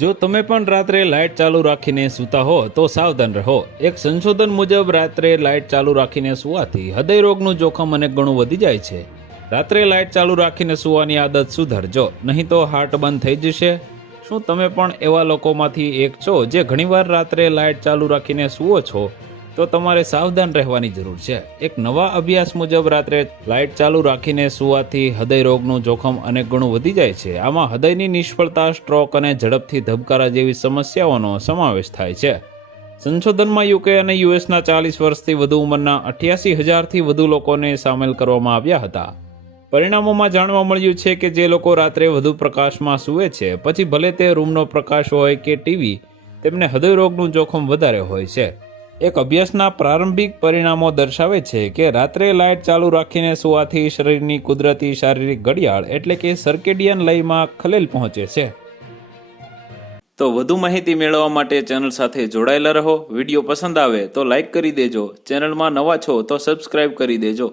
જો તમે પણ રાત્રે લાઇટ ચાલુ રાખીને સૂતા હો તો સાવધાન રહો। એક સંશોધન મુજબ રાત્રે લાઇટ ચાલુ રાખીને સૂવાથી હૃદય રોગનું જોખમ અનેક ગણું વધી જાય છે। રાત્રે લાઇટ ચાલુ રાખીને સૂવાની આદત સુધારજો, નહીં તો હાર્ટ બંધ થઈ જશે। શું તમે પણ એવા લોકોમાંથી એક છો જે ઘણીવાર રાત્રે લાઇટ ચાલુ રાખીને સૂવો છો? તો તમારે સાવધાન રહેવાની જરૂર છે। એક નવા અભ્યાસ મુજબ રાત્રે લાઇટ ચાલુ રાખીને સૂવાથી હૃદય રોગનું જોખમ અનેક ગણું વધી જાય છે। આમાં હૃદયની નિષ્ફળતા, સ્ટ્રોક અને ઝડપથી ધબકારા જેવી સમસ્યાઓનો સમાવેશ થાય છે। સંશોધનમાં યુકે અને યુએસના 40 વર્ષથી વધુ ઉંમરના 88,000થી વધુ લોકોને સામેલ કરવામાં આવ્યા હતા। પરિણામોમાં જાણવા મળ્યું છે કે જે લોકો રાત્રે વધુ પ્રકાશમાં સૂવે છે, પછી ભલે તે રૂમનો પ્રકાશ હોય કે ટીવી, તેમને હૃદય રોગનું જોખમ વધારે હોય છે। એક અભ્યાસના પ્રારંભિક પરિણામો દર્શાવે છે કે રાત્રે લાઇટ ચાલુ રાખીને સૂવાથી શરીરની કુદરતી શારીરિક ઘડિયાળ એટલે કે સર્કેડિયન લયમાં ખલેલ પહોંચે છે। તો વધુ માહિતી મેળવવા માટે ચેનલ સાથે જોડાયેલા રહો। વિડીયો પસંદ આવે તો લાઇક કરી દેજો, ચેનલમાં નવા છો તો સબસ્ક્રાઇબ કરી દેજો।